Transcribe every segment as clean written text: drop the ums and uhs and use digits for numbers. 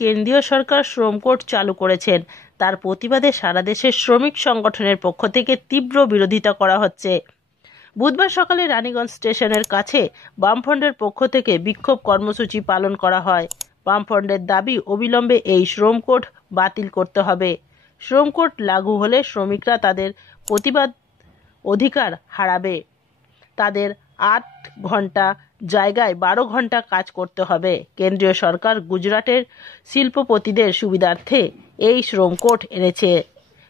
কেন্দ্রীয় সরকার শ্রম কোড চালু করেছেন, তার প্রতিবাদে সারা দেশের শ্রমিক সংগঠনের পক্ষ থেকে তীব্র বিরোধিতা করা হচ্ছে। বুধবার সকালে রানীগঞ্জ স্টেশনের কাছে বামফ্রন্টের পক্ষ থেকে বিক্ষোভ কর্মসূচি পালন করা হয়। বামফ্রন্টের দাবি, অবিলম্বে এই শ্রম কোড বাতিল করতে হবে। শ্রম কোড লাগু হলে শ্রমিকরা তাদের প্রতিবাদ অধিকার হারাবে। তাদের 8 ঘন্টা জায়গায় 12 ঘন্টা কাজ করতে হবে। কেন্দ্রীয় সরকার গুজরাটের শিল্পপতিদের সুবিধার্থে এই শ্রম কোড এনেছে।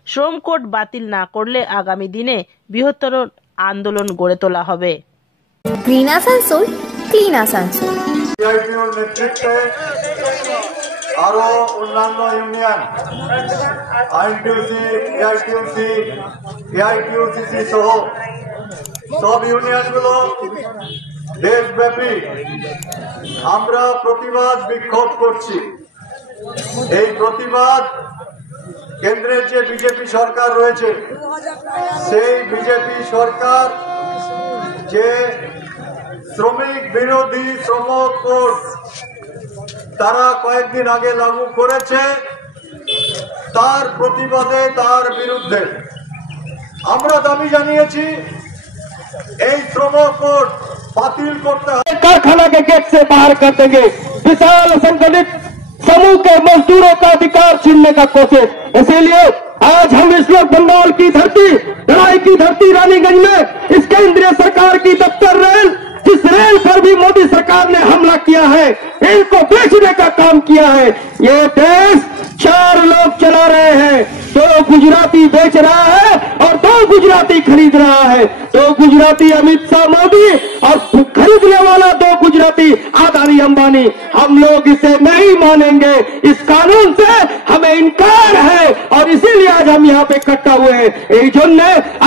শ্রম কোড বাতিল না করলে আগামী দিনে বৃহত্তর আন্দোলন গড়ে তোলা হবে। Green Asansol, clean Asansol. সিআইটিউর নেতৃত্বে আরো অন্যান্য ইউনিয়ন আইনটিউসি, এআইটিউসি, এআইটিউসিসি সহ সব ইউনিয়নগুলো দেশব্যাপী আমরা প্রতিবাদ বিক্ষোভ করছি। এই প্রতিবাদ কেন্দ্রের যে বিজেপি সরকার রয়েছে, সেই বিজেপি সরকার যে শ্রমিক বিরোধী শ্রম কোড তারা কয়েকদিন আগে লাগু করেছে, তার প্রতিবাদে, তার বিরুদ্ধে আমরা দাবি জানিয়েছি এই শ্রম কোड बातिल करते हैं। कारखाना के गेट से बाहर कर देंगे। विशाल संगठित समूह के मजदूरों का अधिकार छीनने का कोशिश। इसीलिए आज हम इस लोग बंगाल की धरती, लड़ाई की धरती रानीगंज में इस केंद्रीय सरकार की दफ्तर रेल, जिस रेल पर भी मोदी सरकार ने हमला किया है, इनको बेचने का काम किया है। ये देश 4 लोग चला रहे हैं, 2 गुजराती बेच रहा है और 2 गुजराती खरीद रहा है। 2 गुजराती अमित शाह मोदी और खरीदने वाला 2 गुजराती अदानी अंबानी। हम लोग इसे नहीं मानेंगे। इस कानून से हमें इनकार है और इसीलिए आज हम यहाँ पे इकट्ठा हुए हैं। এই জন্য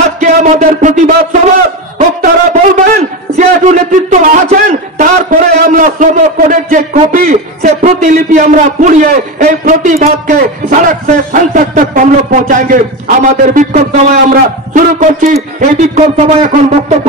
আজকে আমাদের প্রতিবাদ সভা বক্তারা বলবেন, সিআইটিউ নেতৃত্ব আছেন, তারপরে আমরা শ্রম কোডের যে কপি সে প্রতিলিপি আমরা পুড়িয়ে এই প্রতিবাদকে সড়ক से संसद तक हम लोग पहुंचाएंगे। আমাদের বিক্ষোভ সভা আমরা শুরু করছি। এই বিক্ষোভ সভায় এখন বক্তব্য